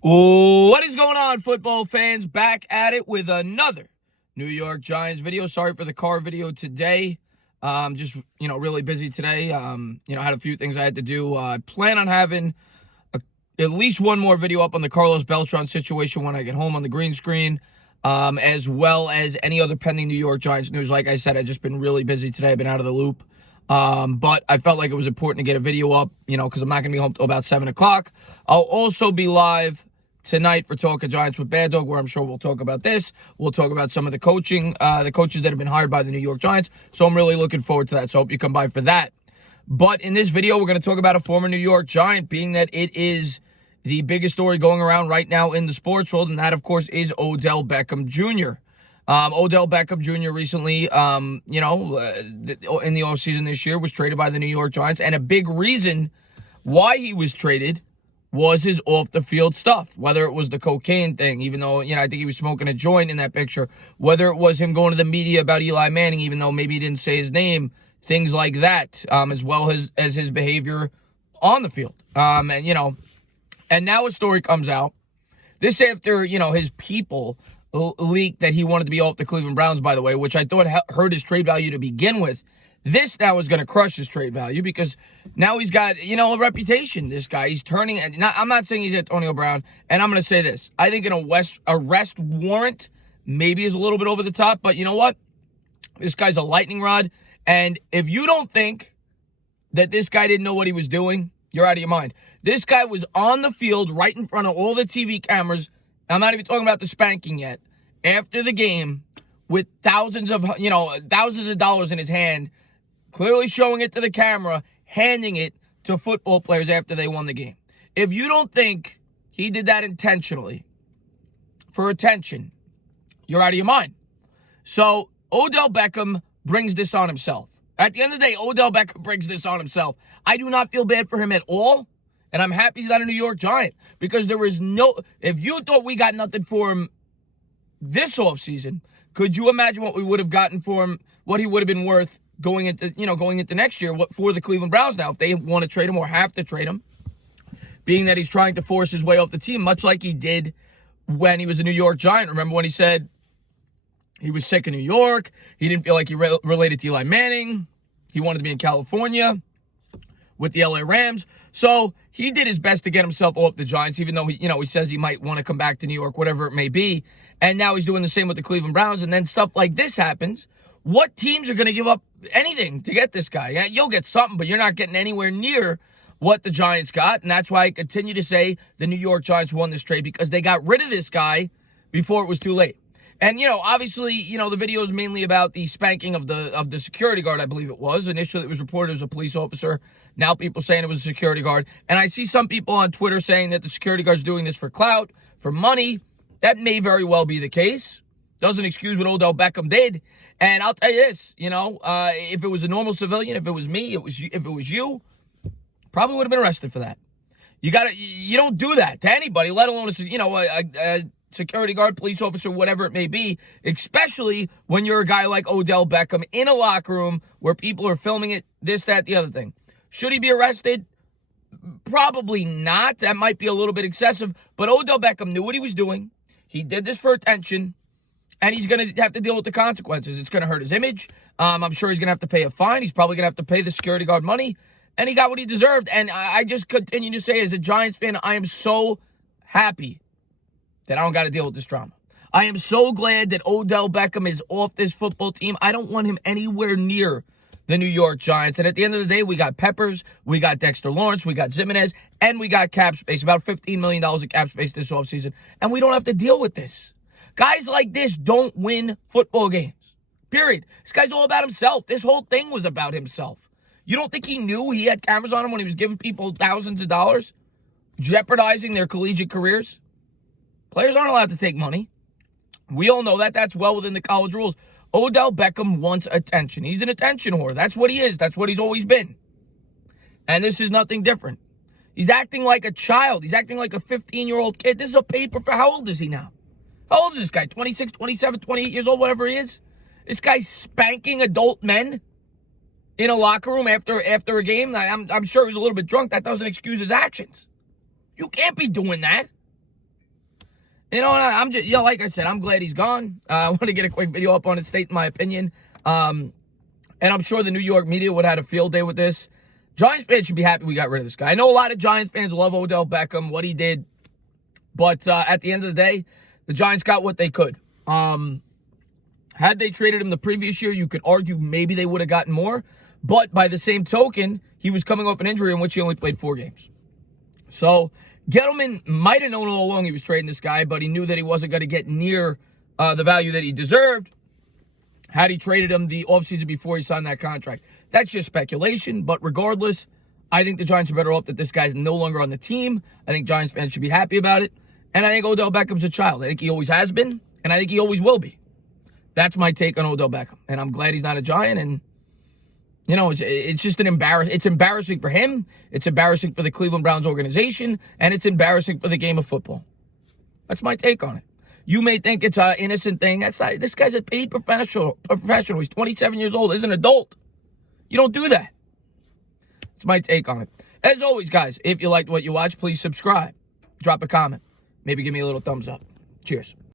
What is going on, football fans? Back at it with another New York Giants video. Sorry for the car video today. Just, really busy today. Had a few things I had to do. I plan on having at least one more video up on the Carlos Beltran situation when I get home on the green screen, as well as any other pending New York Giants news. Like I said, I've just been really busy today. I've been out of the loop. But I felt like it was important to get a video up, because I'm not going to be home till about 7 o'clock. I'll also be live tonight for Talk of Giants with Bad Dog, where I'm sure we'll talk about this. We'll talk about some of the coaches that have been hired by the New York Giants. So I'm really looking forward to that. So I hope you come by for that. But in this video, we're going to talk about a former New York Giant, being that it is the biggest story going around right now in the sports world. And that, of course, is Odell Beckham Jr. Odell Beckham Jr. recently, in the offseason this year, was traded by the New York Giants. And a big reason why he was traded was his off-the-field stuff, whether it was the cocaine thing, even though, I think he was smoking a joint in that picture, whether it was him going to the media about Eli Manning, even though maybe he didn't say his name, things like that, as well as his behavior on the field. And now a story comes out. This after, his people leaked that he wanted to be off the Cleveland Browns, by the way, which I thought hurt his trade value to begin with. This now is going to crush his trade value because now he's got, a reputation, this guy. He's turning, I'm not saying he's Antonio Brown, and I'm going to say this. I think an arrest warrant maybe is a little bit over the top, but you know what? This guy's a lightning rod, and if you don't think that this guy didn't know what he was doing, you're out of your mind. This guy was on the field right in front of all the TV cameras. I'm not even talking about the spanking yet. After the game, with thousands of dollars in his hand, clearly showing it to the camera, handing it to football players after they won the game. If you don't think he did that intentionally for attention, you're out of your mind. So Odell Beckham brings this on himself. At the end of the day, Odell Beckham brings this on himself. I do not feel bad for him at all, and I'm happy he's not a New York Giant because there is if you thought we got nothing for him this offseason, could you imagine what we would have gotten for him, what he would have been worth going into next year for the Cleveland Browns now, if they want to trade him or have to trade him, being that he's trying to force his way off the team, much like he did when he was a New York Giant. Remember when he said he was sick in New York, he didn't feel like he related to Eli Manning, he wanted to be in California with the LA Rams. So he did his best to get himself off the Giants, even though he says he might want to come back to New York, whatever it may be. And now he's doing the same with the Cleveland Browns, and then stuff like this happens. What teams are going to give up anything to get this guy? Yeah, you'll get something, but you're not getting anywhere near what the Giants got. And that's why I continue to say the New York Giants won this trade, because they got rid of this guy before it was too late. And, obviously, the video is mainly about the spanking of the security guard, I believe it was. Initially, it was reported as a police officer. Now people saying it was a security guard. And I see some people on Twitter saying that the security guard's doing this for clout, for money. That may very well be the case. Doesn't excuse what Odell Beckham did. And I'll tell you this, if it was a normal civilian, if it was me, if it was you, probably would have been arrested for that. You don't do that to anybody, let alone a security guard, police officer, whatever it may be, especially when you're a guy like Odell Beckham in a locker room where people are filming it, this, that, the other thing. Should he be arrested? Probably not. That might be a little bit excessive, but Odell Beckham knew what he was doing. He did this for attention. And he's going to have to deal with the consequences. It's going to hurt his image. I'm sure he's going to have to pay a fine. He's probably going to have to pay the security guard money. And he got what he deserved. And I just continue to say, as a Giants fan, I am so happy that I don't got to deal with this drama. I am so glad that Odell Beckham is off this football team. I don't want him anywhere near the New York Giants. And at the end of the day, we got Peppers, we got Dexter Lawrence, we got Zimenez, and we got cap space, about $15 million in cap space this offseason. And we don't have to deal with this. Guys like this don't win football games, period. This guy's all about himself. This whole thing was about himself. You don't think he knew he had cameras on him when he was giving people thousands of dollars, jeopardizing their collegiate careers? Players aren't allowed to take money. We all know that. That's well within the college rules. Odell Beckham wants attention. He's an attention whore. That's what he is. That's what he's always been. And this is nothing different. He's acting like a child. He's acting like a 15-year-old kid. This is a paper for, how old is he now? How old is this guy? 26, 27, 28 years old, whatever he is? This guy's spanking adult men in a locker room after a game. I'm sure he was a little bit drunk. That doesn't excuse his actions. You can't be doing that. You know, and I'm just, like I said, I'm glad he's gone. I want to get a quick video up on it, state my opinion. And I'm sure the New York media would have had a field day with this. Giants fans should be happy we got rid of this guy. I know a lot of Giants fans love Odell Beckham, what he did. But at the end of the day, the Giants got what they could. Had they traded him the previous year, you could argue maybe they would have gotten more. But by the same token, he was coming off an injury in which he only played 4 games. So Gettleman might have known all along he was trading this guy, but he knew that he wasn't going to get near the value that he deserved had he traded him the offseason before he signed that contract. That's just speculation, but regardless, I think the Giants are better off that this guy's no longer on the team. I think Giants fans should be happy about it. And I think Odell Beckham's a child. I think he always has been, and I think he always will be. That's my take on Odell Beckham. And I'm glad he's not a Giant, and you know, it's just it's embarrassing for him. It's embarrassing for the Cleveland Browns organization, and it's embarrassing for the game of football. That's my take on it. You may think it's an innocent thing. That's not. This guy's a paid professional. He's 27 years old. He's an adult. You don't do that. That's my take on it. As always, guys, if you liked what you watched, please subscribe. Drop a comment. Maybe give me a little thumbs up. Cheers.